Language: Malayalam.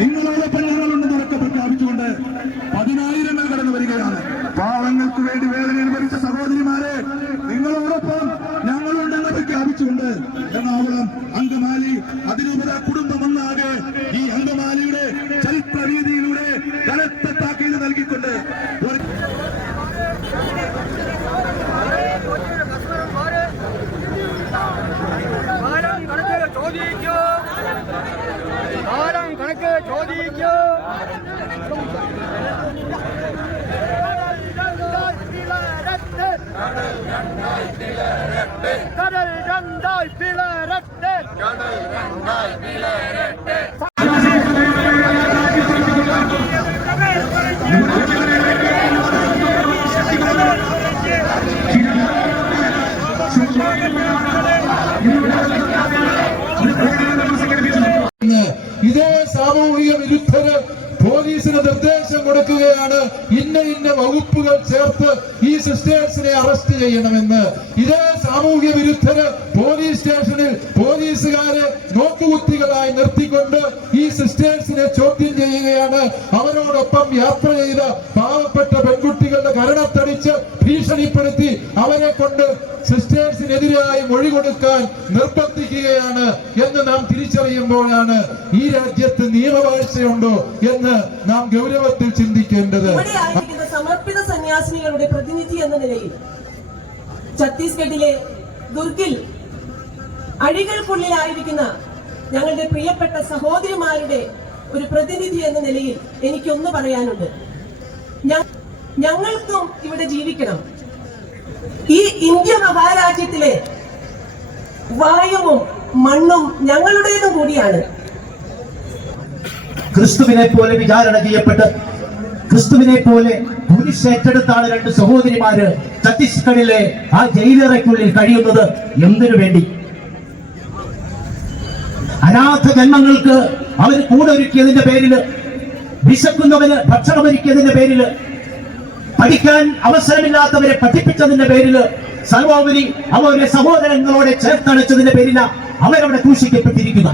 നിങ്ങളോടൊപ്പം ഞങ്ങളുണ്ടെന്ന് ഉറക്കെ പ്രഖ്യാപിച്ചുകൊണ്ട് 10,000 കടന്നു വരികയാണ്. പാവങ്ങൾക്ക് വേണ്ടി വേദന അനുഭവിച്ച സഹോദരിമാരെ, നിങ്ങളോടൊപ്പം ഞങ്ങളുണ്ടെന്ന് പ്രഖ്യാപിച്ചുകൊണ്ട് എറണാകുളം അങ്കമാലി അതിരൂപത കുടുംബമൊന്നാകെ ഈ അങ്കമാലിയുടെ ചരിത്ര രീതിയിലൂടെ കനത്ത താക്കീത് നൽകിക്കൊണ്ട് ഇതേ സാമൂഹിക വിരുദ്ധര് പോലീസിന് നിർദ്ദേശം കൊടുക്കുകയാണ്, ഇന്ന വകുപ്പുകൾ ചേർത്ത് ഈ സിസ്റ്റേഴ്സിനെ അറസ്റ്റ് ചെയ്യണമെന്ന്. ഇതേ സാമൂഹ്യ വിരുദ്ധര് പോലീസ് സ്റ്റേഷനിൽ പോലീസുകാരെ നോക്കുകുത്തികളായി നിർത്തിക്കൊണ്ട് ഈ സിസ്റ്റേഴ്സിനെ ചോദ്യം ചെയ്യുകയാണ്. അവരോടൊപ്പം യാത്ര ചെയ്ത പാവപ്പെട്ട പെൺകുട്ടികളുടെ കരണത്തടിച്ച് ഭീഷണിപ്പെടുത്തി അവരെ കൊണ്ട് സിസ്റ്റേഴ്സിനെതിരായി മൊഴി കൊടുക്കാൻ നിർബന്ധിക്കുകയാണ് എന്ന് നാം തിരിച്ചറിയുമ്പോഴാണ് ഈ രാജ്യത്ത് നിയമവാഴ്ചയുണ്ടോ എന്ന് നാം ഗൗരവത്തിൽ ചിന്തിക്കേണ്ടത്. സമർപ്പിത സന്യാസിനികളുടെ പ്രതിനിധി എന്ന നിലയിൽ ഛത്തീസ്ഗഡിലെ ദുർഗിൽ അഴികൾക്കുള്ളിലായിരിക്കുന്ന ഞങ്ങളുടെ പ്രിയപ്പെട്ട സഹോദരിമാരുടെ ഒരു പ്രതിനിധി എന്ന നിലയിൽ എനിക്കൊന്ന് പറയാനുണ്ട്. ഞങ്ങൾക്കും ഇവിടെ ജീവിക്കണം. ഈ ഇന്ത്യ മഹാരാജ്യത്തിലെ വായുവും മണ്ണും ഞങ്ങളുടേതും കൂടിയാണ്. ക്രിസ്തുവിനെ പോലെ വിചാരണ ചെയ്യപ്പെട്ട് ക്രിസ്തുവിനെ പോലെ കുരിശേറ്റെടുത്താണ് 2 സഹോദരിമാര് ഛത്തീസ്ഗഡിലെ ആ ജയിലറയ്ക്കുള്ളിൽ കഴിയുന്നത്. എന്തിനു വേണ്ടി? അനാഥ ജന്മങ്ങൾക്ക് അവർ കൂടൊരുക്കിയതിന്റെ പേരില്, വിശക്കുന്നവന് ഭക്ഷണമൊരുക്കിയതിന്റെ പേരില്, പഠിക്കാൻ അവസരമില്ലാത്തവരെ പഠിപ്പിച്ചതിന്റെ പേരില്, സർവോപരി അവരുടെ സഹോദരങ്ങളോടെ ചേർത്തണച്ചതിന്റെ പേരില അവരവിടെ ക്രൂശിക്കപ്പെട്ടിരിക്കുക.